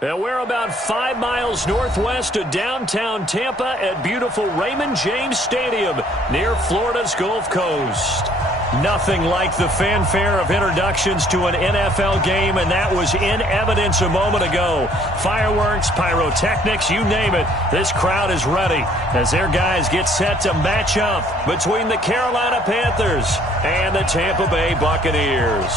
And we're about 5 miles northwest of downtown Tampa at beautiful Raymond James Stadium near Florida's Gulf Coast. Nothing like the fanfare of introductions to an NFL game, and that was in evidence a moment ago. Fireworks, pyrotechnics, you name it. This crowd is ready as their guys get set to match up between the Carolina Panthers and the Tampa Bay Buccaneers.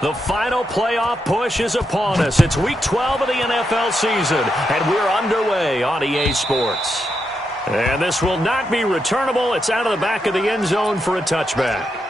The final playoff push is upon us. It's Week 12 of the NFL season, and we're underway on EA Sports. And this will not be returnable. It's out of the back of the end zone for a touchback.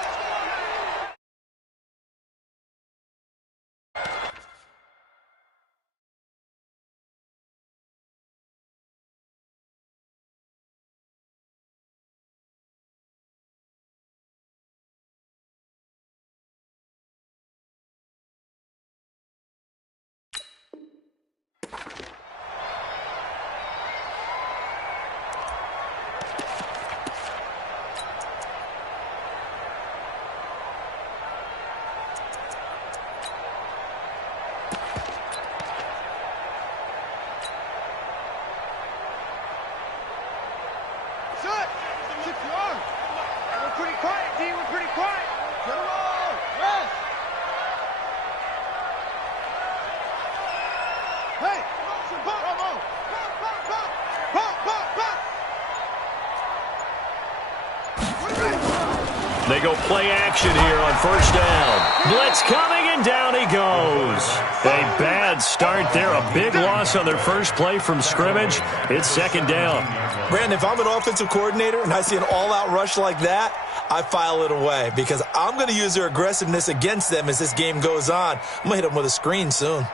They go play action here on first down. Blitz coming, and down he goes. A bad start there. A big loss on their first play from scrimmage. It's second down. Brandon, if I'm an offensive coordinator and I see an all-out rush like that, I file it away because I'm going to use their aggressiveness against them as this game goes on. I'm going to hit them with a screen soon.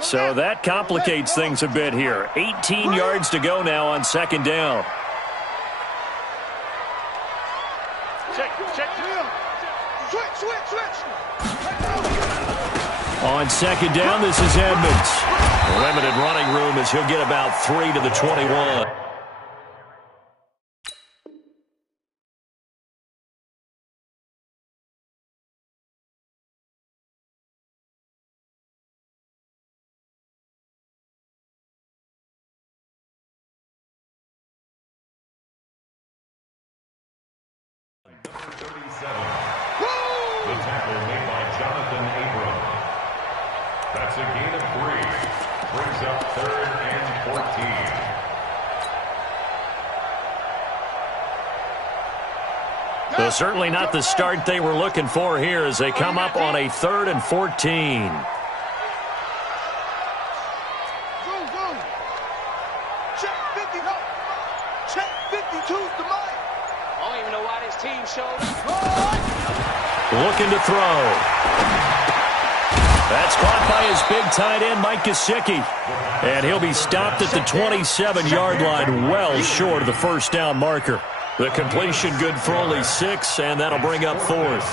So that complicates things a bit here. 18 yards to go now on second down. On second down, this is Edmonds. Limited running room as he'll get about 3 to the 21. The tackle made by Jonathan Abram. That's a gain of 3. Brings up 3rd and 14. So certainly not the start they were looking for here as they come up on a 3rd and 14. Check 50, no. Check 52's the mic. I don't even know why this team showed up. Looking to throw. That's caught by his big tight end, Mike Gesicki. And he'll be stopped at the 27-yard line, well short of the first down marker. The completion good for only 6, and that'll bring up 4th.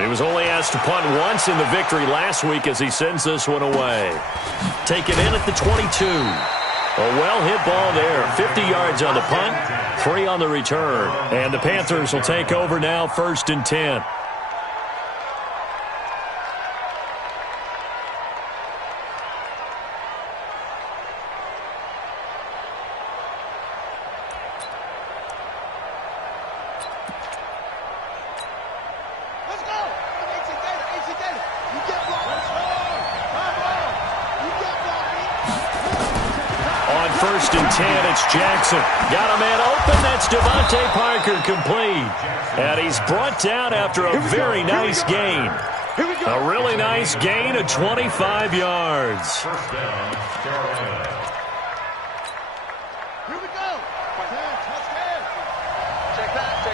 He was only asked to punt once in the victory last week as he sends this one away. Taken in at the 22. A well-hit ball there. 50 yards on the punt, 3 on the return. And the Panthers will take over now, 1st and 10. It's Jackson. Got a man open. That's Devontae Parker complete. And he's brought down after a very nice gain. A really nice gain of 25 yards. First down, Carolina. Here we go. Check that.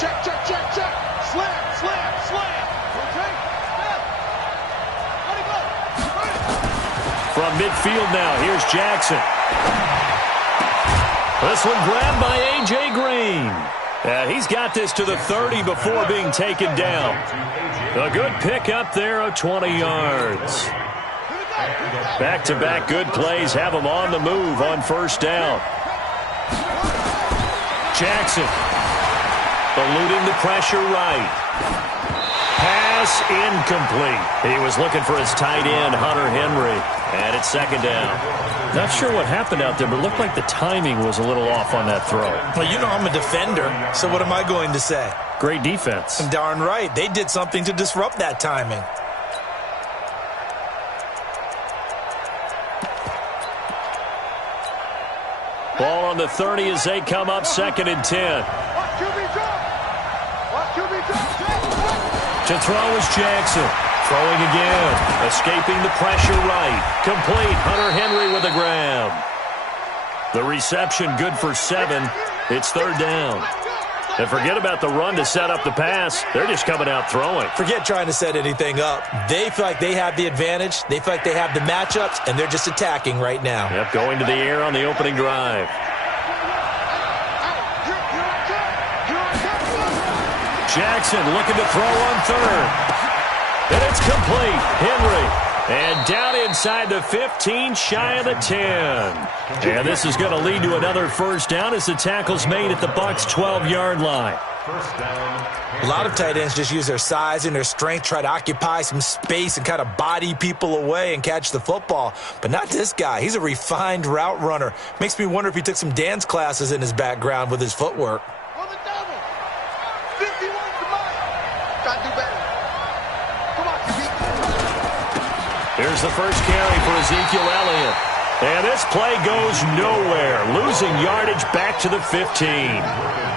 Check. Slam. Okay. Let it go. From midfield now, here's Jackson. This one grabbed by A.J. Green. And he's got this to the 30 before being taken down. A good pickup there of 20 yards. Back-to-back good plays have him on the move on first down. Jackson eluding the pressure right. Pass incomplete. He was looking for his tight end, Hunter Henry. And it's second down. Not sure what happened out there, but it looked like the timing was a little off on that throw. Well, you know I'm a defender, so what am I going to say? Great defense. Darn right. They did something to disrupt that timing. on the 30 as they come up 2nd and 10. To throw is Jackson. Throwing again. Escaping the pressure right. Complete. Hunter Henry with a grab. The reception good for 7. It's 3rd down. And forget about the run to set up the pass. They're just coming out throwing. Forget trying to set anything up. They feel like they have the advantage. They feel like they have the matchups, and they're just attacking right now. Yep, going to the air on the opening drive. Jackson looking to throw on 3rd. And it's complete. Henry. And down inside the 15, shy of the 10. And this is going to lead to another 1st down as the tackle's made at the Bucs' 12-yard line. A lot of tight ends just use their size and their strength, try to occupy some space and kind of body people away and catch the football. But not this guy. He's a refined route runner. Makes me wonder if he took some dance classes in his background with his footwork. On the double. 51 to mine. Got to do better. Come on, QB. Here's the first carry for Ezekiel Elliott. And this play goes nowhere. Losing yardage back to the 15.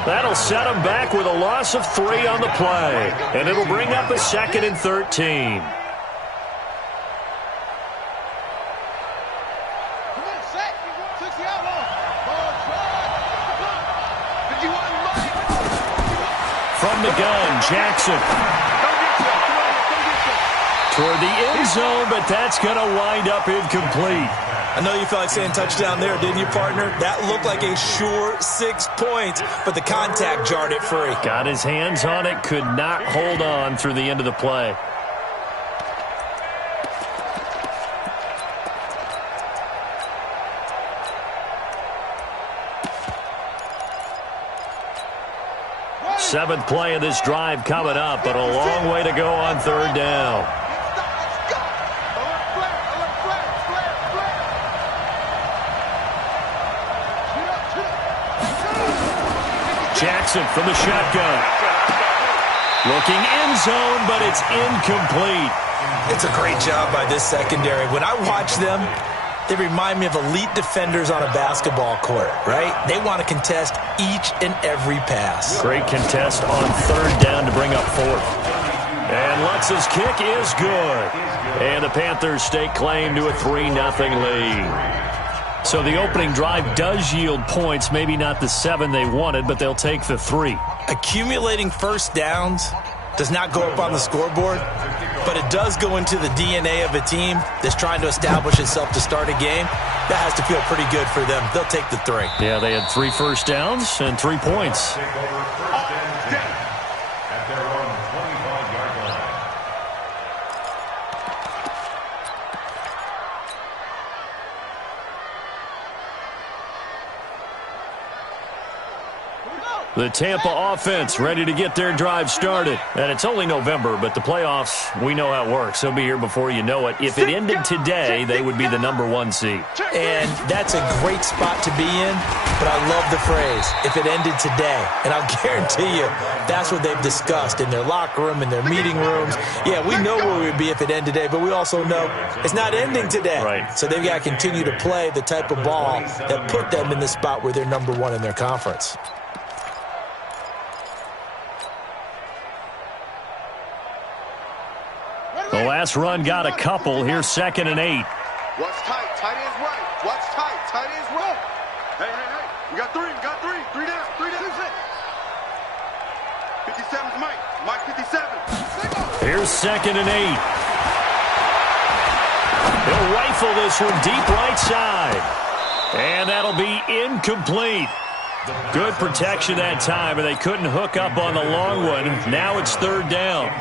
That'll set him back with a loss of 3 on the play. And it'll bring up a 2nd and 13. From the gun, Jackson. Toward the end zone, but that's going to wind up incomplete. I know you felt like saying touchdown there, didn't you, partner? That looked like a sure 6 points, but the contact jarred it free. Got his hands on it, could not hold on through the end of the play. Seventh play of this drive coming up, but a long way to go on 3rd down. Jackson from the shotgun. Looking end zone, but it's incomplete. It's a great job by this secondary. When I watch them, they remind me of elite defenders on a basketball court, right? They want to contest each and every pass. Great contest on 3rd down to bring up 4th. And Lutz's kick is good. And the Panthers stake claim to a 3-0 lead. So the opening drive does yield points, maybe not the 7 they wanted, but they'll take the 3. Accumulating 1st downs does not go up on the scoreboard, but it does go into the DNA of a team that's trying to establish itself to start a game. That has to feel pretty good for them. They'll take the 3. Yeah, they had 3 first downs and 3 points. At their own 25-yard line. The Tampa offense ready to get their drive started. And it's only November, but the playoffs, we know how it works. They'll be here before you know it. If it ended today, they would be the #1 seed. And that's a great spot to be in, but I love the phrase, if it ended today. And I'll guarantee you, that's what they've discussed in their locker room, in their meeting rooms. Yeah, we know where we'd be if it ended today, but we also know it's not ending today. Right. So they've got to continue to play the type of ball that put them in the spot where they're #1 in their conference. The last run got a couple. Here's 2nd and 8. Watch tight. Tight ends right. Watch tight. Tight ends right. Hey. We got 3. We got 3. 3 down. 3 down. 57's Mike. Mike 57. Here's 2nd and 8. He'll rifle this one deep right side. And that'll be incomplete. Good protection that time, and they couldn't hook up on the long one. Now it's 3rd down.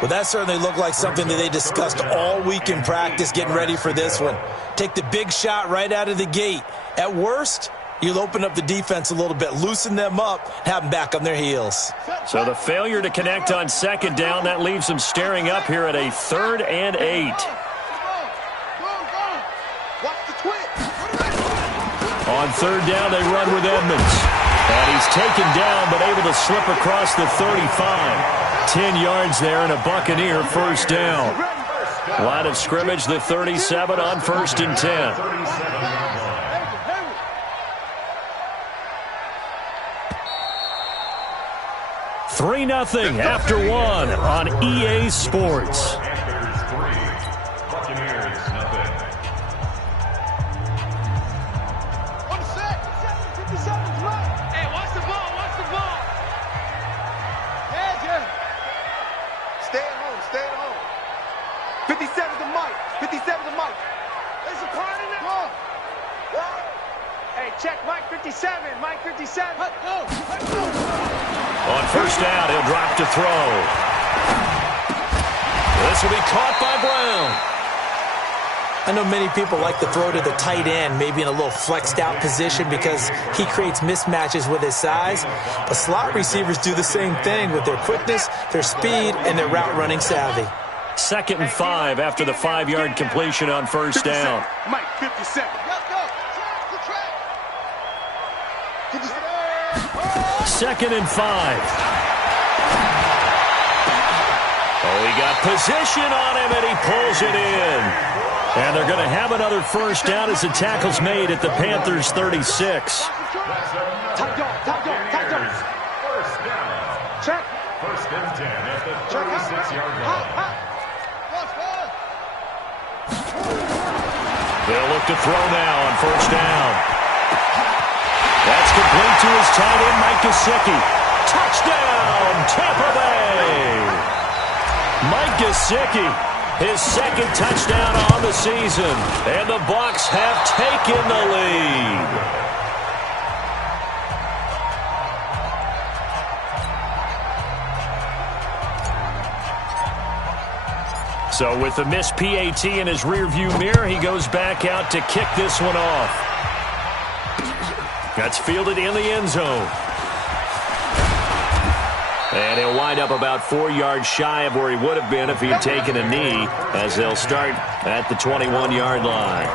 Well, that certainly looked like something that they discussed all week in practice, getting ready for this one. Take the big shot right out of the gate. At worst, you'll open up the defense a little bit, loosen them up, have them back on their heels. So the failure to connect on 2nd down, that leaves them staring up here at a 3rd and 8. Watch the twitch. On 3rd down, they run with Edmonds. And he's taken down, but able to slip across the 35. 10 yards there and a Buccaneer 1st down. Line of scrimmage, the 37 on 1st and 10. 3-0 after one on EA Sports. Panthers 3, Buccaneers 0. On set. 57's right. Hey, watch the ball. Watch the ball. Yeah. Stay at home. Stay at home. 57's the mic. 57's the mic. There's a part in it. What? Hey, check Mike 57. Mike 57. Let's go. On first down, he'll drop to throw. This will be caught by Brown. I know many people like to throw to the tight end, maybe in a little flexed out position because he creates mismatches with his size. But slot receivers do the same thing with their quickness, their speed, and their route running savvy. 2nd and 5 after the 5-yard completion on first down. Mike 57. Let's go. Second and 5. Oh, he got position on him, and he pulls it in. And they're going to have another first down as the tackle's made at the Panthers' 36. Top dog. First down. Check. First and 10 at the 36-yard line. They'll look to throw now on first down. That's complete to his tight end, Mike Gesicki. Touchdown, Tampa Bay! Mike Gesicki, his second touchdown on the season. And the Bucs have taken the lead. So with the missed PAT in his rearview mirror, he goes back out to kick this one off. That's fielded in the end zone. And he'll wind up about 4 yards shy of where he would have been if he had taken a knee, as they'll start at the 21-yard line.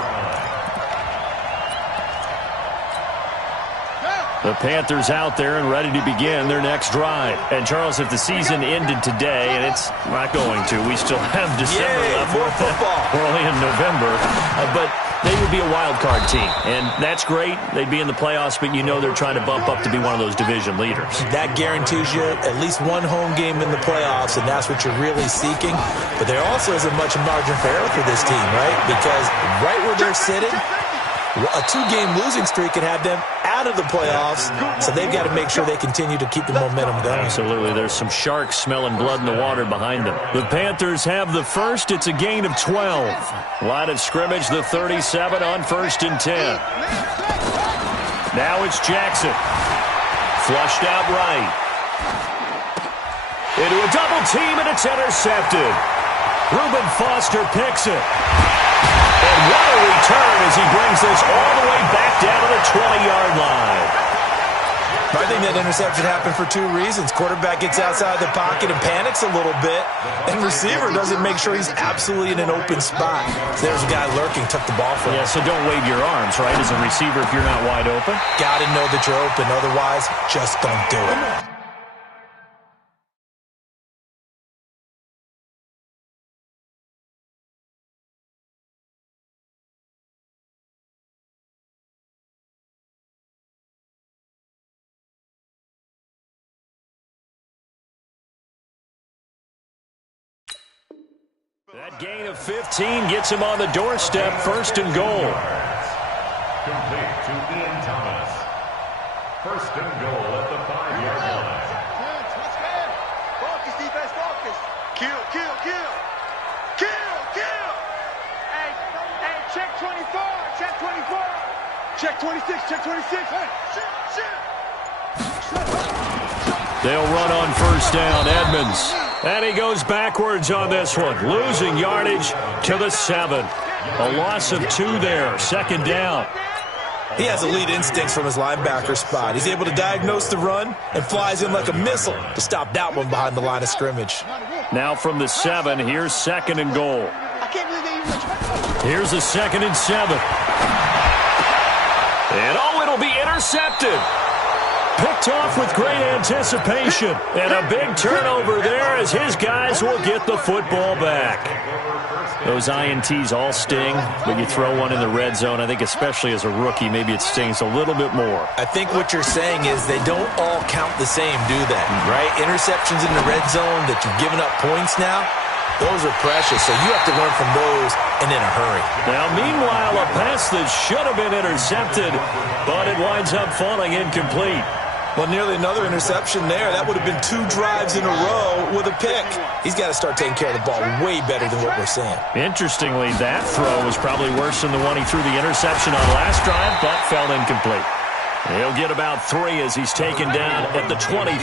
The Panthers out there and ready to begin their next drive. And, Charles, if the season ended today, and it's not going to, we still have December left. More football. We're only in November. But they would be a wild card team, and that's great. They'd be in the playoffs, but you know they're trying to bump up to be one of those division leaders. That guarantees you at least one home game in the playoffs, and that's what you're really seeking. But there also is a much margin for error for this team, right? Because right where they're sitting, a 2-game losing streak could have them out of the playoffs, so they've got to make sure they continue to keep the momentum going. Absolutely. There's some sharks smelling blood in the water behind them. The Panthers have the first. It's a gain of 12. Line of scrimmage, the 37 on first and 10. Now it's Jackson. Flushed out right. Into a double team, and it's intercepted. Reuben Foster picks it. And what a return as he brings this all the way back down to the 20-yard line. I think that interception happened for 2 reasons. Quarterback gets outside the pocket and panics a little bit, and receiver doesn't make sure he's absolutely in an open spot. So there's a guy lurking, took the ball from him. Yeah, so don't wave your arms, right, as a receiver if you're not wide open. Got to know that you're open. Otherwise, just don't do it. That gain of 15 gets him on the doorstep, first and goal. Complete to Ian Thomas. First and goal at the 5-yard line. Focus, defense, focus. Kill. Hey, check 24. Check 24. Check 26. Check 26. Hey, shit. They'll run on first down, Edmonds. And he goes backwards on this one, losing yardage to the 7. A loss of 2 there, second down. He has elite instincts from his linebacker spot. He's able to diagnose the run and flies in like a missile to stop that one behind the line of scrimmage. Now from the 7, here's second and goal. Here's a 2nd and 7. And it'll be intercepted. Picked off with great anticipation. And a big turnover there as his guys will get the football back. Those INTs all sting, but you throw one in the red zone, I think especially as a rookie, maybe it stings a little bit more. I think what you're saying is they don't all count the same, do they? Right? Interceptions in the red zone that you've given up points now, those are precious, so you have to learn from those and in a hurry. Now, meanwhile, a pass that should have been intercepted, but it winds up falling incomplete. Well, nearly another interception there. That would have been 2 drives in a row with a pick. He's got to start taking care of the ball way better than what we're seeing. Interestingly, that throw was probably worse than the one he threw the interception on last drive, but fell incomplete. He'll get about 3 as he's taken down at the 23.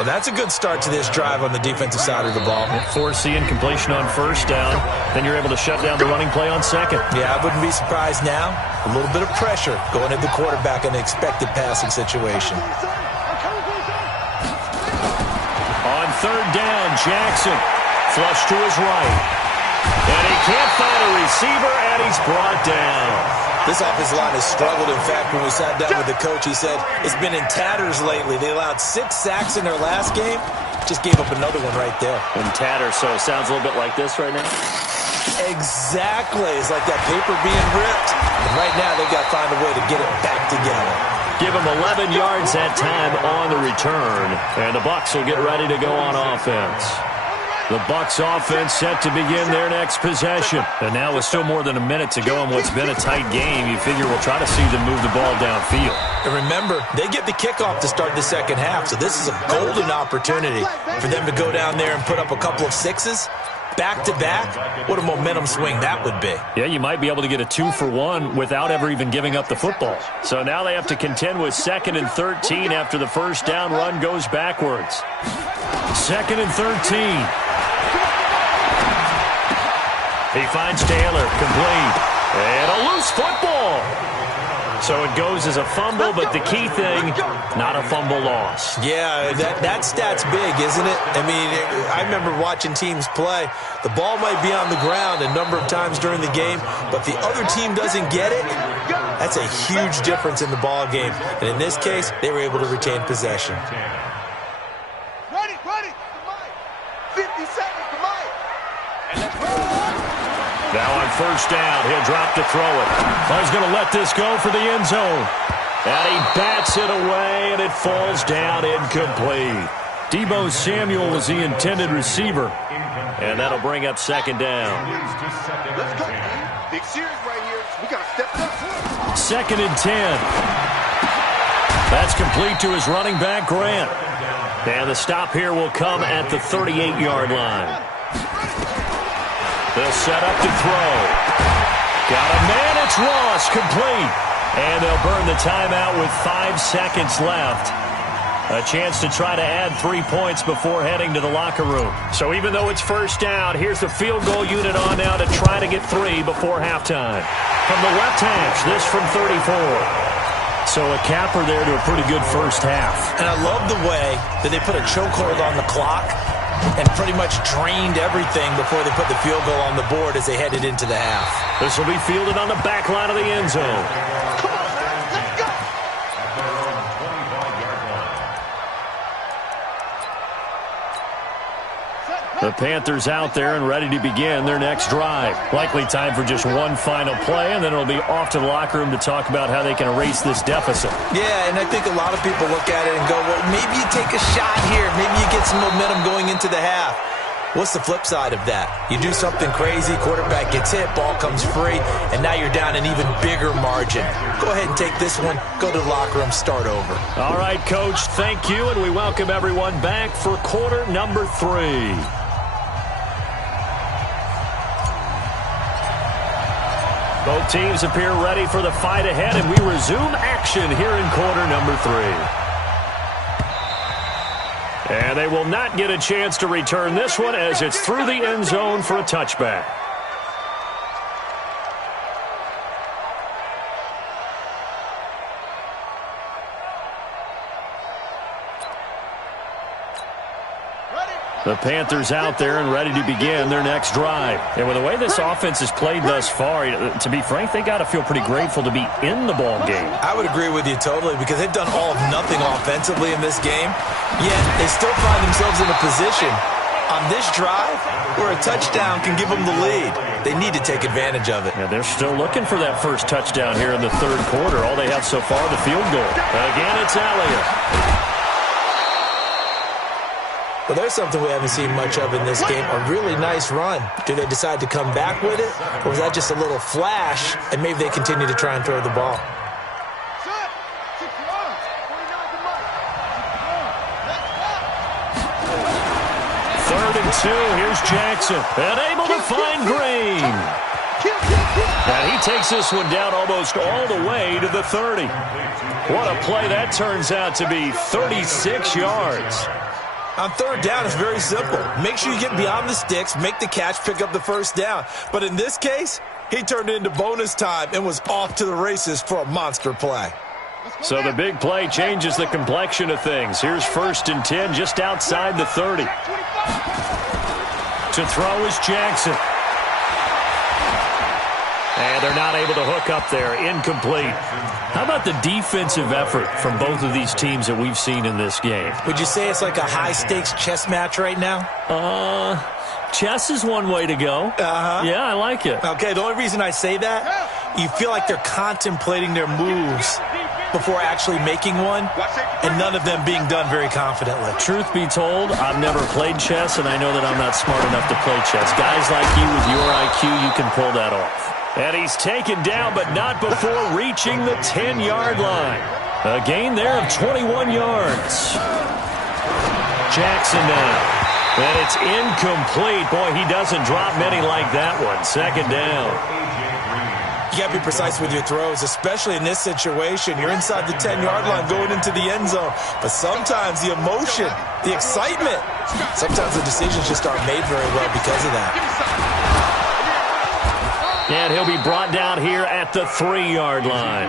Well, that's a good start to this drive on the defensive side of the ball. Force the incompletion on first down. Then you're able to shut down the running play on second. Yeah, I wouldn't be surprised now. A little bit of pressure going at the quarterback in the expected passing situation. On third down, Jackson. Flush to his right. And he can't find a receiver, and he's brought down. This offensive line has struggled. In fact, when we sat down with the coach, he said it's been in tatters lately. They allowed 6 sacks in their last game. Just gave up another one right there. In tatters, so it sounds a little bit like this right now? Exactly. It's like that paper being ripped. And right now, they've got to find a way to get it back together. Give him 11 yards that time on the return. And the Bucs will get ready to go on offense. The Bucs offense set to begin their next possession. And now with still more than a minute to go in what's been a tight game, you figure we'll try to see them move the ball downfield. And remember, they get the kickoff to start the second half, so this is a golden opportunity for them to go down there and put up a couple of 6s. Back-to-back, what a momentum swing that would be. Yeah, you might be able to get a 2-for-1 without ever even giving up the football. So now they have to contend with 2nd and 13 after the first down run goes backwards. 2nd and 13. He finds Taylor, complete, and a loose football. So it goes as a fumble, but the key thing, not a fumble loss. Yeah, that stat's big, isn't it? I mean, I remember watching teams play. The ball might be on the ground a number of times during the game, but the other team doesn't get it. That's a huge difference in the ball game. And in this case, they were able to retain possession. Ready. 50 seconds to Mike. And let's go. Now on first down, he'll drop to throw it. He's going to let this go for the end zone. And he bats it away, and it falls down incomplete. Deebo Samuel was the intended receiver. And that'll bring up second down. Let's go. Big series right here. We got to step up. 2nd and 10. That's complete to his running back, Grant. And the stop here will come at the 38-yard line. They'll set up to throw. Got a man, it's Ross, complete. And they'll burn the timeout with 5 seconds left. A chance to try to add 3 points before heading to the locker room. So even though it's first down, here's the field goal unit on now to try to get 3 before halftime. From the left hash, this from 34. So a capper there to a pretty good first half. And I love the way that they put a chokehold on the clock and pretty much drained everything before they put the field goal on the board as they headed into the half. This will be fielded on the back line of the end zone. The Panthers out there and ready to begin their next drive. Likely time for just one final play, and then it'll be off to the locker room to talk about how they can erase this deficit. Yeah, and I think a lot of people look at it and go, well, maybe you take a shot here. Maybe you get some momentum going into the half. What's the flip side of that? You do something crazy, quarterback gets hit, ball comes free, and now you're down an even bigger margin. Go ahead and take this one, go to the locker room, start over. All right, Coach, thank you, and we welcome everyone back for quarter number 3. Both teams appear ready for the fight ahead, and we resume action here in quarter number 3. And they will not get a chance to return this one as it's through the end zone for a touchback. The Panthers out there and ready to begin their next drive. And with the way this offense has played thus far, to be frank, they got to feel pretty grateful to be in the ball game. I would agree with you totally because they've done all of nothing offensively in this game, yet they still find themselves in a position on this drive where a touchdown can give them the lead. They need to take advantage of it. Yeah, they're still looking for that first touchdown here in the third quarter. All they have so far, the field goal. Again, it's Elliott. Well, there's something we haven't seen much of in this game, a really nice run. Do they decide to come back with it, or was that just a little flash, and maybe they continue to try and throw the ball? Third and 2, here's Jackson, and able to find Green. And he takes this one down almost all the way to the 30. What a play that turns out to be, 36 yards. On third down, it's very simple. Make sure you get beyond the sticks, make the catch, pick up the first down. But in this case, he turned it into bonus time and was off to the races for a monster play. So the big play changes the complexion of things. Here's 1st and 10 just outside the 30. To throw is Jackson. And they're not able to hook up there. Incomplete. How about the defensive effort from both of these teams that we've seen in this game? Would you say it's like a high-stakes chess match right now? Chess is one way to go. Yeah, I like it. Okay, the only reason I say that, you feel like they're contemplating their moves before actually making one, and none of them being done very confidently. Truth be told, I've never played chess, and I know that I'm not smart enough to play chess. Guys like you with your IQ, you can pull that off. And he's taken down, but not before reaching the 10-yard line. A gain there of 21 yards. Jackson now. And it's incomplete. Boy, he doesn't drop many like that one. 2nd down. You got to be precise with your throws, especially in this situation. You're inside the 10-yard line going into the end zone. But sometimes the emotion, the excitement, sometimes the decisions just aren't made very well because of that. And he'll be brought down here at the 3-yard line.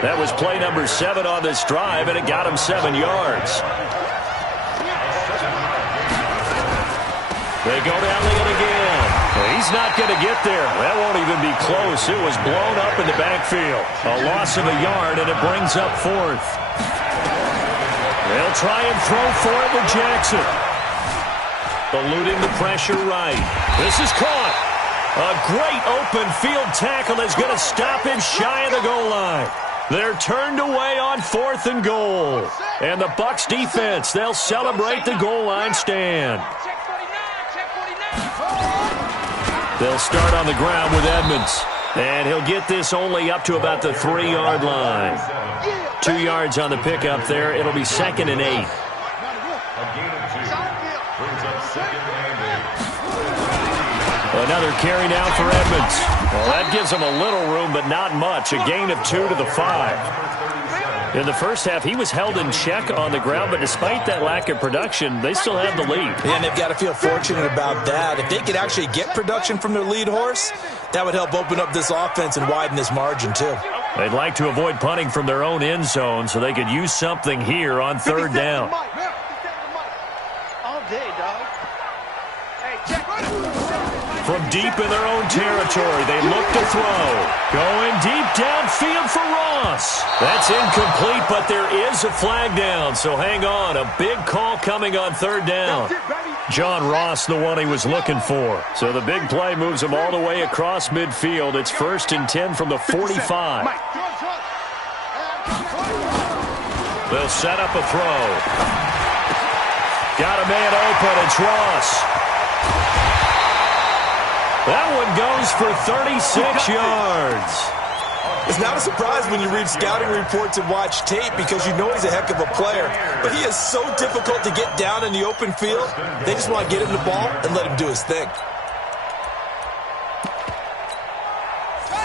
That was play number 7 on this drive, and it got him 7 yards. They go to Elliott again. He's not going to get there. That won't even be close. It was blown up in the backfield. A loss of a yard, and it brings up 4th. They'll try and throw for it with Jackson. Eluding the pressure right. This is caught. A great open field tackle is going to stop him shy of the goal line. They're turned away on 4th and goal. And the Bucs defense, they'll celebrate the goal line stand. They'll start on the ground with Edmonds. And he'll get this only up to about the 3-yard line. 2 yards on the pickup there. It'll be 2nd and 8. Another carry now for Edmonds. Well, that gives him a little room, but not much. A gain of 2 to the 5. In the first half, he was held in check on the ground, but despite that lack of production, they still have the lead. And they've got to feel fortunate about that. If they could actually get production from their lead horse, that would help open up this offense and widen this margin, too. They'd like to avoid punting from their own end zone so they could use something here on 3rd down. All day, dog. Hey, check. From deep in their own territory, they look to throw. Going deep downfield for Ross. That's incomplete, but there is a flag down, so hang on. A big call coming on 3rd down. John Ross, the one he was looking for. So the big play moves him all the way across midfield. It's 1st and 10 from the 45. They'll set up a throw. Got a man open. It's Ross. That one goes for 36 yards. It's not a surprise when you read scouting reports and watch tape because you know he's a heck of a player. But he is so difficult to get down in the open field. They just want to get him the ball and let him do his thing.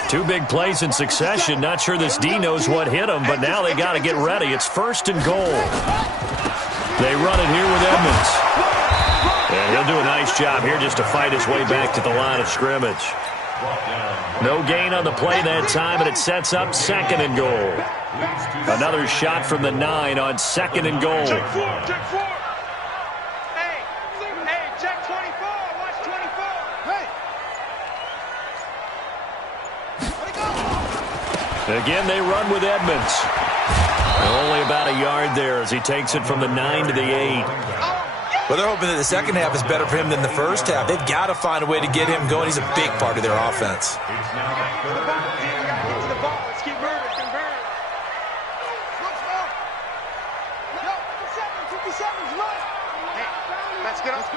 2 big plays in succession. Not sure this D knows what hit him, but now they got to get ready. It's 1st and goal. They run it here with Edmonds. And he'll do a nice job here just to fight his way back to the line of scrimmage. No gain on the play that time, and it sets up 2nd and goal. Another shot from the 9 on 2nd and goal. Check 4, check 4. Hey, check 24. Watch 24. Hey. Again, they run with Edmonds. Only about a yard there as he takes it from the 9 to the 8. Well, they're hoping that the second half is better for him than the first half. They've got to find a way to get him going. He's a big part of their offense. It's now third and goal. Let's keep moving. Convert. Let's get up.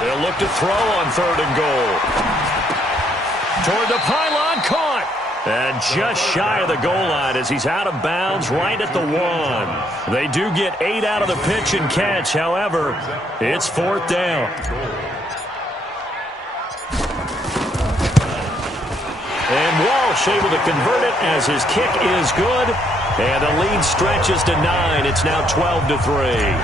They'll look to throw on third and goal. Toward the pylon, caught. And just shy of the goal line as he's out of bounds right at the 1. They do get 8 out of the pitch and catch. However, it's fourth down. And Walsh able to convert it as his kick is good. And the lead stretches to 9. It's now 12-3.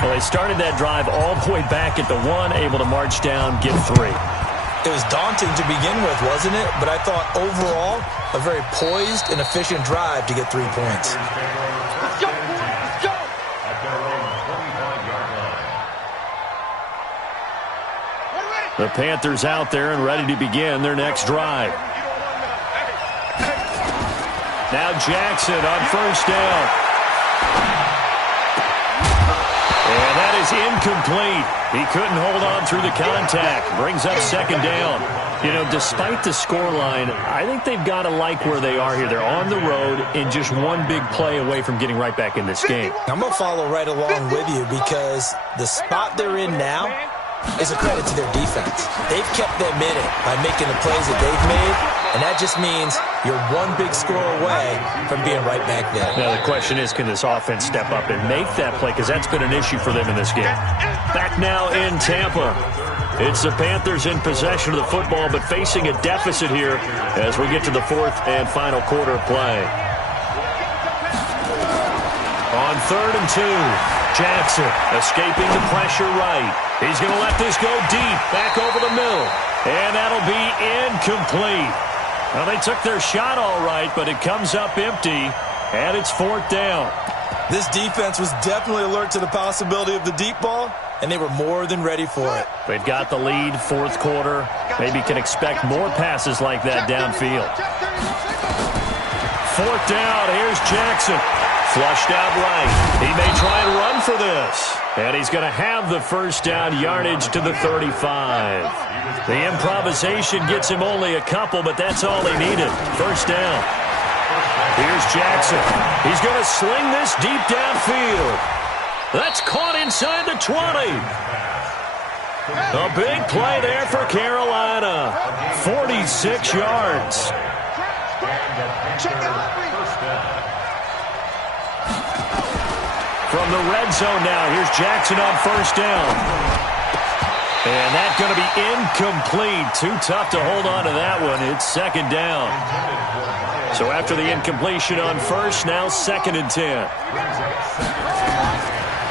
Well, they started that drive all the way back at the 1, able to march down, get 3. It was daunting to begin with, wasn't it? But I thought overall, a very poised and efficient drive to get 3 points. Let's go, boys. Let's go. At their own 25-yard line. The Panthers out there and ready to begin their next drive. Now Jackson on first down. And that is incomplete. He couldn't hold on through the contact. Brings up second down. You know, despite the scoreline, I think they've got to like where they are here. They're on the road and just one big play away from getting right back in this game. I'm going to follow right along with you because the spot they're in now is a credit to their defense. They've kept them in it by making the plays that they've made, and that just means you're one big score away from being right back there. Now the question is, can this offense step up and make that play? Because that's been an issue for them in this game. Back now in Tampa. It's the Panthers in possession of the football, but facing a deficit here as we get to the fourth and final quarter of play. On third and 2, Jackson escaping the pressure right. He's going to let this go deep, back over the middle. And that'll be incomplete. Well, they took their shot all right, but it comes up empty, and it's fourth down. This defense was definitely alert to the possibility of the deep ball, and they were more than ready for it. They've got the lead, fourth quarter. Maybe can expect more passes like that downfield. Fourth down, here's Jackson. Flushed out right. He may try and run for this. And he's going to have the first down, yardage to the 35. The improvisation gets him only a couple, but that's all he needed. First down. Here's Jackson. He's going to sling this deep downfield. That's caught inside the 20. A big play there for Carolina. 46 yards. From the red zone now, here's Jackson on first down. And that's going to be incomplete. Too tough to hold on to that one. It's second down. So after the incompletion on first, now second and 10.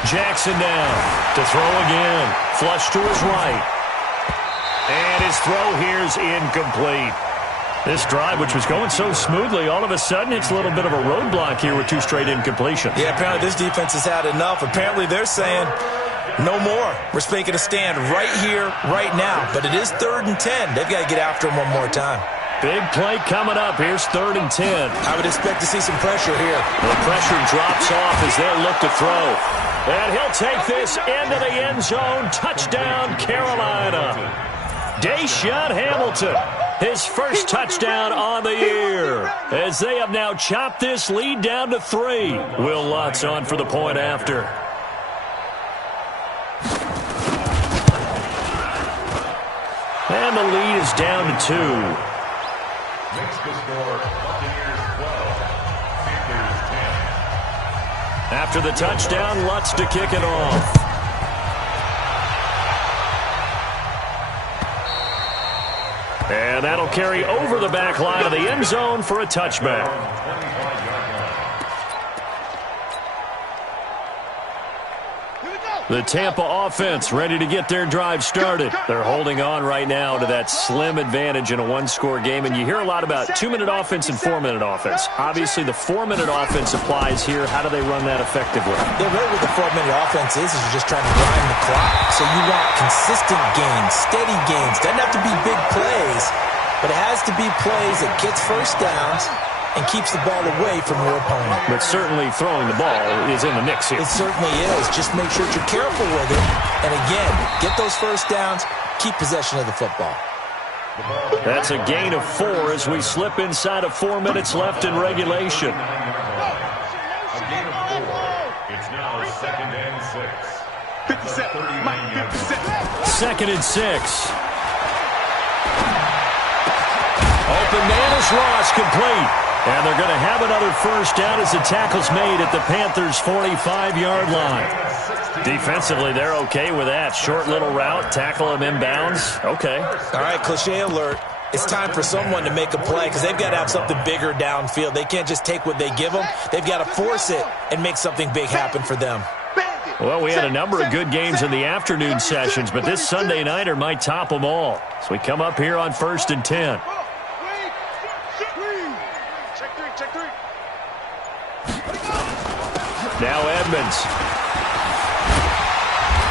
Jackson now to throw again. Flush to his right. And his throw here's incomplete. This drive, which was going so smoothly, all of a sudden it's a little bit of a roadblock here with 2 straight incompletions. Yeah, apparently this defense has had enough. Apparently they're saying, no more. We're making a stand right here, right now. But it is third and 10. They've got to get after him one more time. Big play coming up. Here's third and 10. I would expect to see some pressure here. The pressure drops off as they look to throw. And he'll take this into the end zone. Touchdown, Carolina. Deshaun Hamilton. His first touchdown on the year as they have now chopped this lead down to 3. Will Lutz on for the point after. And the lead is down to 2. Makes the score Buccaneers 12, Panthers 10. After the touchdown, Lutz to kick it off. And that'll carry over the back line of the end zone for a touchback. The Tampa offense ready to get their drive started. They're holding on right now to that slim advantage in a one-score game. And you hear a lot about 2-minute offense and 4-minute offense. Obviously, the 4-minute offense applies here. How do they run that effectively? They're really what the 4-minute offense is you're just trying to grind the clock. So you want consistent gains, steady gains. Doesn't have to be big plays, but it has to be plays that gets first downs and keeps the ball away from your opponent. But certainly throwing the ball is in the mix here. It certainly is. Just make sure that you're careful with it. And again, get those first downs, keep possession of the football. That's a gain of 4 as we slip inside of 4 minutes left in regulation. A gain of 4. It's now 2nd and 6. 57. Mike, 57. 2nd and 6. Open man is lost, complete. And they're going to have another first down as the tackle's made at the Panthers' 45-yard line. Defensively, they're okay with that. Short little route, tackle him inbounds. Okay. All right, cliche alert. It's time for someone to make a play because they've got to have something bigger downfield. They can't just take what they give them. They've got to force it and make something big happen for them. Well, we had a number of good games in the afternoon sessions, but this Sunday nighter might top them all. So we come up here on 1st and 10. Now Edmonds.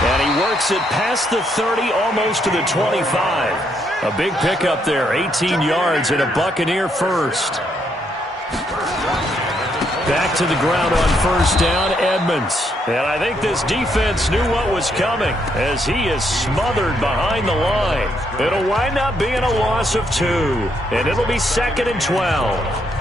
And he works it past the 30, almost to the 25. A big pickup there, 18 yards and a Buccaneer first. Back to the ground on first down, Edmonds. And I think this defense knew what was coming as he is smothered behind the line. It'll wind up being a loss of 2, and it'll be 2nd and 12.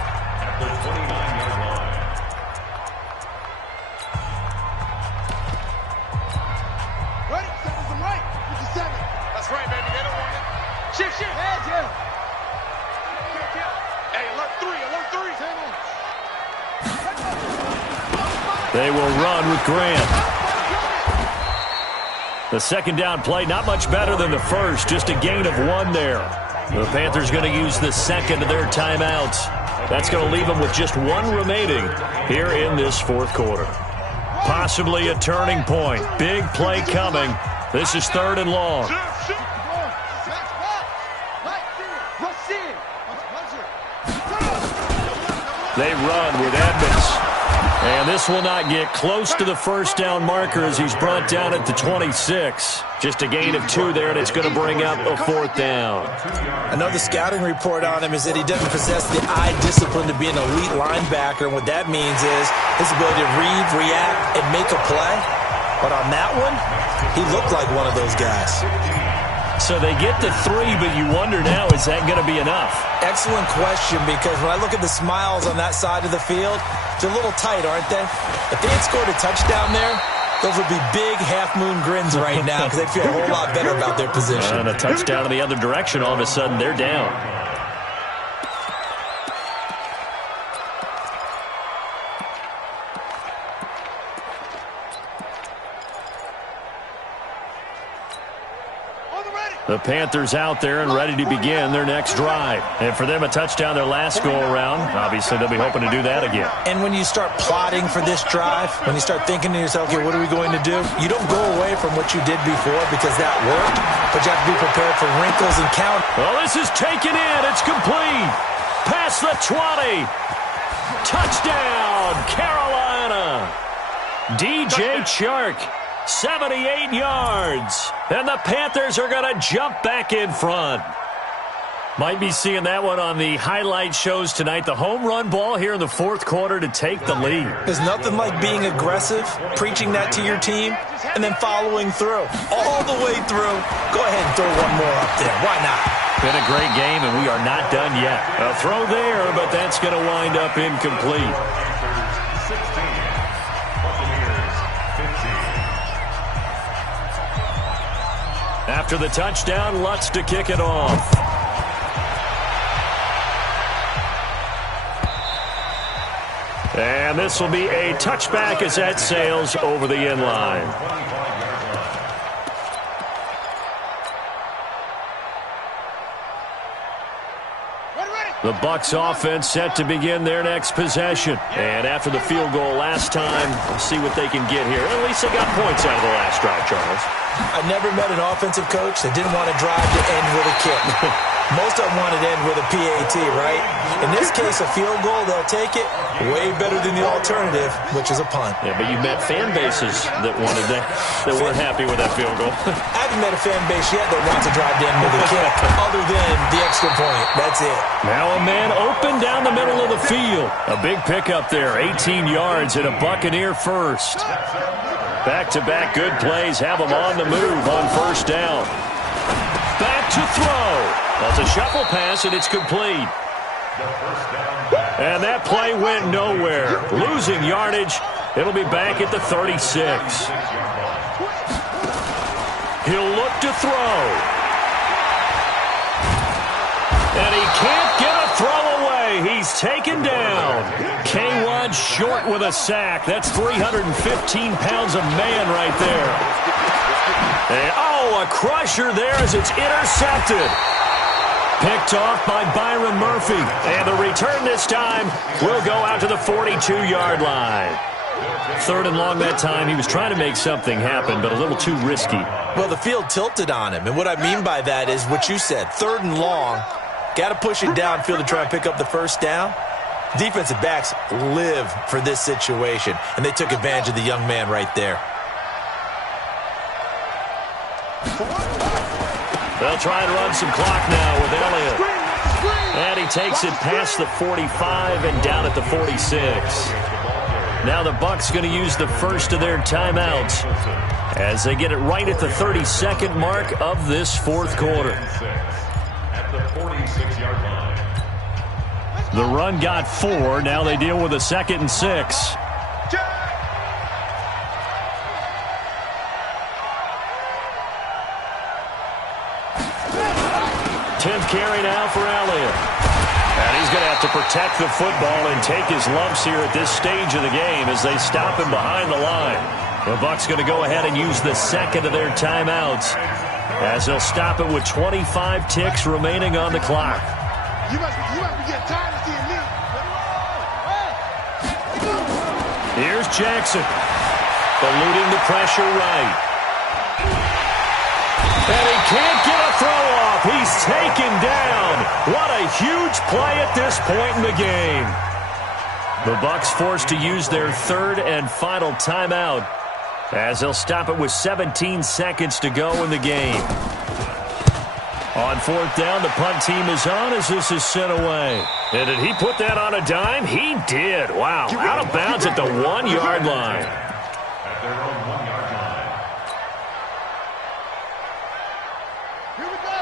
They will run with Grant. The second down play, not much better than the first, just a gain of 1 there. The Panthers going to use the second of their timeouts. That's going to leave them with just 1 remaining here in this 4th quarter. Possibly a turning point. Big play coming. This is 3rd and long. They run with Edmonds. And this will not get close to the first down marker as he's brought down at the 26. Just a gain of 2 there, and it's going to bring up a 4th down. I know the scouting report on him is that he doesn't possess the eye discipline to be an elite linebacker. And what that means is his ability to read, react, and make a play. But on that one, he looked like one of those guys. So they get the 3, but you wonder now, is that going to be enough? Excellent question, because when I look at the smiles on that side of the field, they're a little tight, aren't they? If they had scored a touchdown there, those would be big half-moon grins right now because they feel a whole lot better about their position. And a touchdown in the other direction, all of a sudden they're down. The Panthers out there and ready to begin their next drive. And for them, a touchdown their last go-around. Obviously, they'll be hoping to do that again. And when you start plotting for this drive, when you start thinking to yourself, okay, what are we going to do? You don't go away from what you did before because that worked, but you have to be prepared for wrinkles and count. Well, this is taken in. It's complete. Past the 20. Touchdown, Carolina. DJ Chark. 78 yards. And the Panthers are going to jump back in front. Might be seeing that one on the highlight shows tonight. The home run ball here in the 4th quarter to take the lead. There's nothing like being aggressive, preaching that to your team, and then following through. All the way through. Go ahead and throw one more up there. Why not? Been a great game, and we are not done yet. A throw there, but that's going to wind up incomplete. After the touchdown, Lutz to kick it off. And this will be a touchback as that sails over the end line. The Bucs offense set to begin their next possession. And after the field goal last time, we'll see what they can get here. At least they got points out of the last drive, Charles. I never met an offensive coach that didn't want to drive to end with a kick. Most of them want it in with a PAT, right? In this case, a field goal, they'll take it. Way better than the alternative, which is a punt. Yeah, but you met fan bases that wanted that weren't happy with that field goal. I haven't met a fan base yet that wants to drive down with a kick other than the extra point. That's it. Now a man open down the middle of the field. A big pickup there, 18 yards and a Buccaneer first. Back-to-back good plays have them on the move on first down. Back to throw. That's a shuffle pass, and it's complete. And that play went nowhere. Losing yardage. It'll be back at the 36. He'll look to throw. And he can't get a throw away. He's taken down. K1 short with a sack. That's 315 pounds of man right there. And, a crusher there as it's intercepted. Picked off by Byron Murphy. And the return this time will go out to the 42-yard line. Third and long that time. He was trying to make something happen, but a little too risky. Well, the field tilted on him. And what I mean by that is what you said. Third and long. Got to push it downfield to try and pick up the first down. Defensive backs live for this situation. And they took advantage of the young man right there. They'll try and run some clock now with Elliott. And he takes it past the 45 and down at the 46. Now the Bucs going to use the first of their timeouts as they get it right at the 32nd mark of this fourth quarter. At the 46-yard line. The run got 4. Now they deal with a 2nd and 6. 10th carry now for Elliott. And he's going to have to protect the football and take his lumps here at this stage of the game as they stop him behind the line. The Bucs going to go ahead and use the second of their timeouts as they'll stop it with 25 ticks remaining on the clock. You must be getting tired of seeing me. Here's Jackson. Eluding the pressure right. And he can't get a throw off. He's taken down. What a huge play at this point in the game. The Bucs forced to use their third and final timeout as they'll stop it with 17 seconds to go in the game. On fourth down, the punt team is on as this is sent away. And did he put that on a dime? He did. Wow. Out of bounds at the 1-yard line. At their own 1-yard line.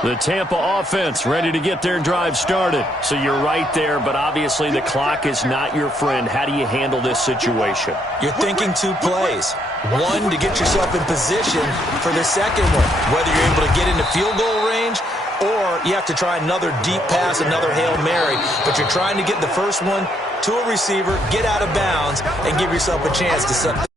The Tampa offense ready to get their drive started. So you're right there, but obviously the clock is not your friend. How do you handle this situation? You're thinking 2 plays. One, to get yourself in position for the second one, whether you're able to get into field goal range or you have to try another deep pass, another Hail Mary. But you're trying to get the first one to a receiver, get out of bounds, and give yourself a chance to set